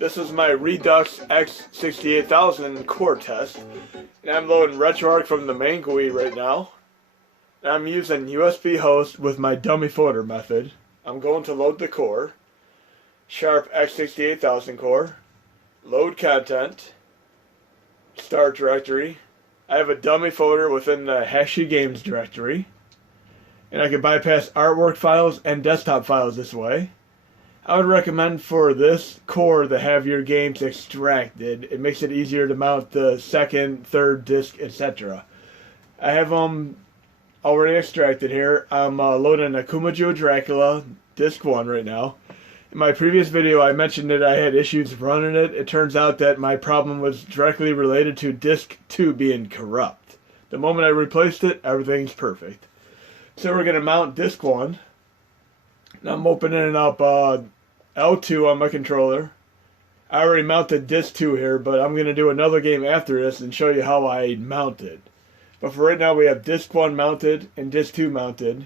This is my Redux X68000 core test, and I'm loading RetroArch from the main GUI right now. And I'm using USB host with my dummy folder method. I'm going to load the core, sharp X68000 core, load content, start directory. I have a dummy folder within the Hashy Games directory, and I can bypass artwork files and desktop files this way. I would recommend for this core to have your games extracted. It makes it easier to mount the second, third disc, etc. I have them already extracted here. I'm loading Akumajou Dracula disc 1 right now. In my previous video I mentioned that I had issues running it. It turns out that my problem was directly related to disc 2 being corrupt. The moment I replaced it, everything's perfect. So we're going to mount disc 1. Now I'm opening up L2 on my controller. I already mounted disc 2 here, but I'm going to do another game after this and show you how I mount it. But for right now we have disc 1 mounted and disc 2 mounted.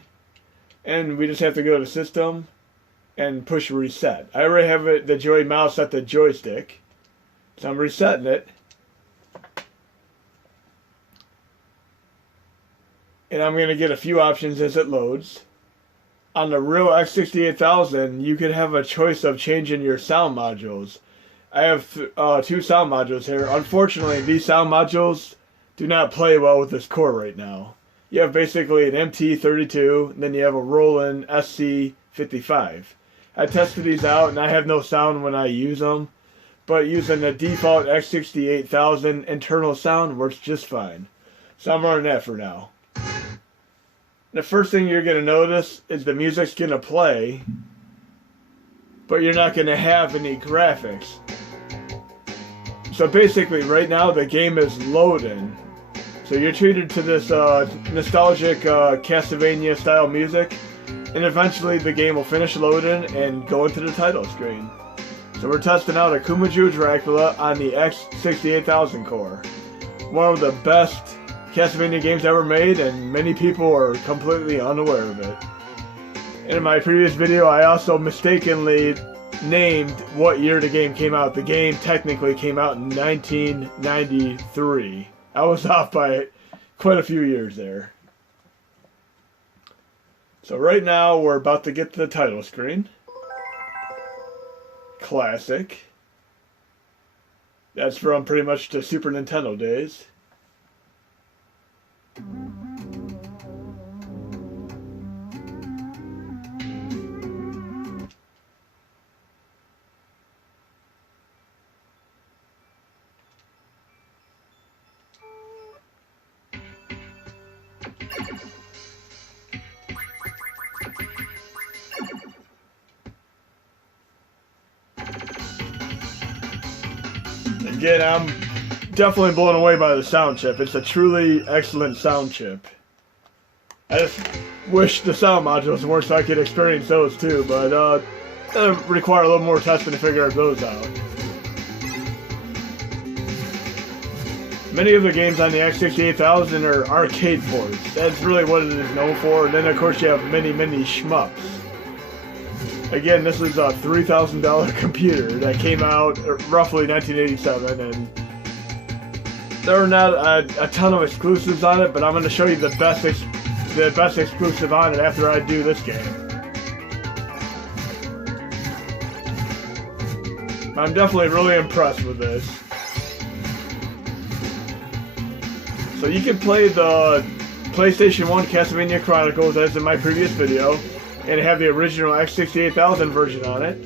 And we just have to go to system and push reset. I already have the Joy mouse at the joystick, so I'm resetting it. And I'm going to get a few options as it loads. On the real X68000, you could have a choice of changing your sound modules. I have two sound modules here. Unfortunately, these sound modules do not play well with this core right now. You have basically an MT32, and then you have a Roland SC55. I tested these out, and I have no sound when I use them, but using the default X68000 internal sound works just fine. So I'm running that for now. The first thing you're going to notice is the music's going to play, but you're not going to have any graphics. So basically right now the game is loading. So you're treated to this nostalgic Castlevania style music, and eventually the game will finish loading and go into the title screen. So we're testing out Akumajou Dracula on the X68000 core. One of the best Castlevania games ever made, and many people are completely unaware of it. And in my previous video I also mistakenly named what year the game came out. The game technically came out in 1993. I was off by quite a few years there. So right now we're about to get to the title screen. Classic. That's from pretty much the Super Nintendo days. Again, I'm definitely blown away by the sound chip. It's a truly excellent sound chip. I just wish the sound modules were so I could experience those too, but it'll require a little more testing to figure those out. Many of the games on the X68000 are arcade ports. That's really what it is known for. And then of course you have many shmups. Again, this is a $3,000 computer that came out roughly 1987, and there are not a ton of exclusives on it, but I'm going to show you the best exclusive on it after I do this game. I'm definitely really impressed with this. So you can play the PlayStation 1 Castlevania Chronicles as in my previous video, and have the original X68000 version on it.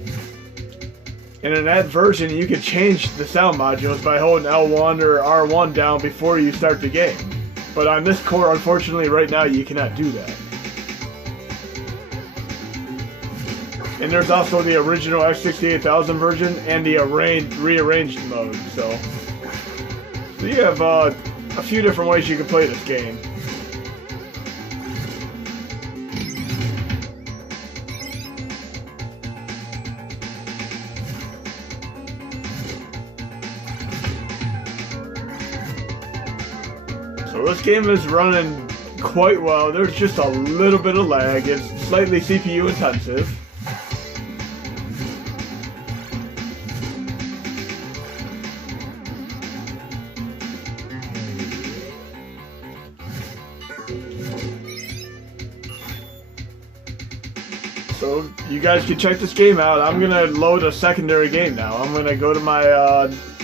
And in that version you can change the sound modules by holding L1 or R1 down before you start the game. But on this core, unfortunately right now you cannot do that. And there's also the original X68000 version and the rearranged mode. So you have a few different ways you can play this game. So this game is running quite well. There's just a little bit of lag. It's slightly CPU intensive. So you guys can check this game out. I'm gonna load a secondary game now. I'm gonna go to my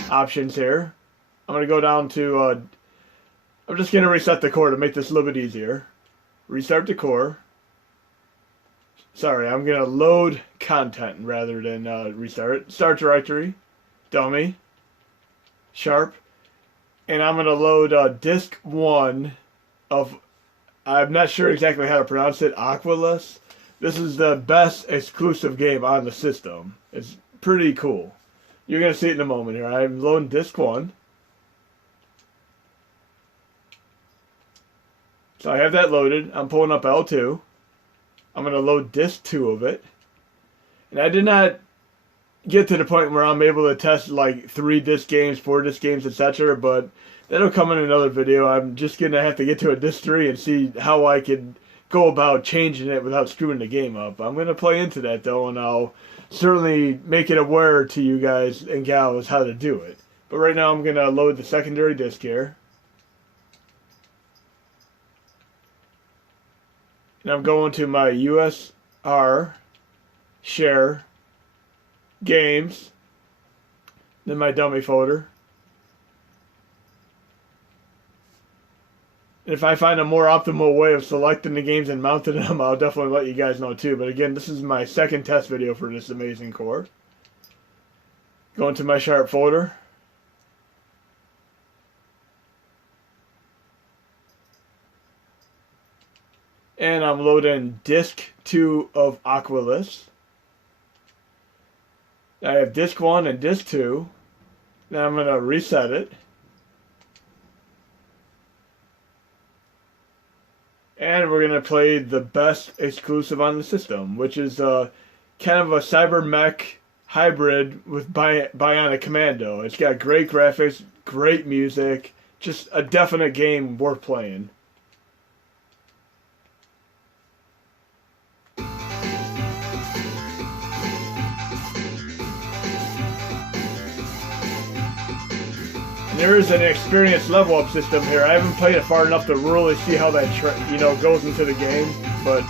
options here. I'm gonna go down to. I'm just gonna reset the core to make this a little bit easier. Restart the core. Sorry, I'm gonna load content rather than restart it. Start directory, dummy, sharp, and I'm gonna load disk 1 of. I'm not sure exactly how to pronounce it. Aquilus. This is the best exclusive game on the system. It's pretty cool. You're gonna see it in a moment here. I'm loading disk 1. So I have that loaded. I'm pulling up L2. I'm going to load disk 2 of it. And I did not get to the point where I'm able to test like 3 disc games, 4 disc games, etc. But that'll come in another video. I'm just going to have to get to a disc 3 and see how I can go about changing it without screwing the game up. I'm going to play into that though, and I'll certainly make it aware to you guys and gals how to do it. But right now I'm going to load the secondary disc here. And I'm going to my USR, share, games, then my dummy folder. And if I find a more optimal way of selecting the games and mounting them, I'll definitely let you guys know too. But again, this is my second test video for this amazing core. Going to my sharp folder. And I'm loading disk 2 of Aquilus. I have disk 1 and disk 2. Now I'm going to reset it. And we're going to play the best exclusive on the system, which is kind of a cyber mech hybrid with Bionic Commando. It's got great graphics, great music, just a definite game worth playing. There is an experience level up system here. I haven't played it far enough to really see how that goes into the game, but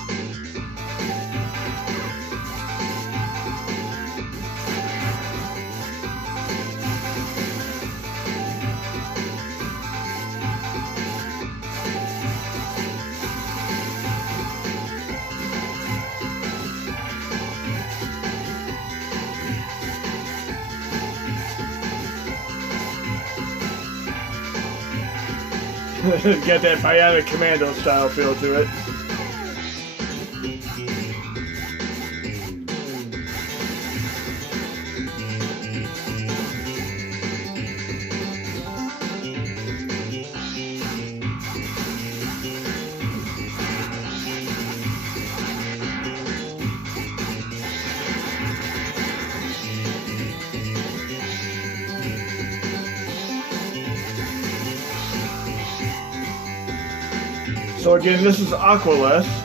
got that Bionic Commando style feel to it. So again, this is Aquilus.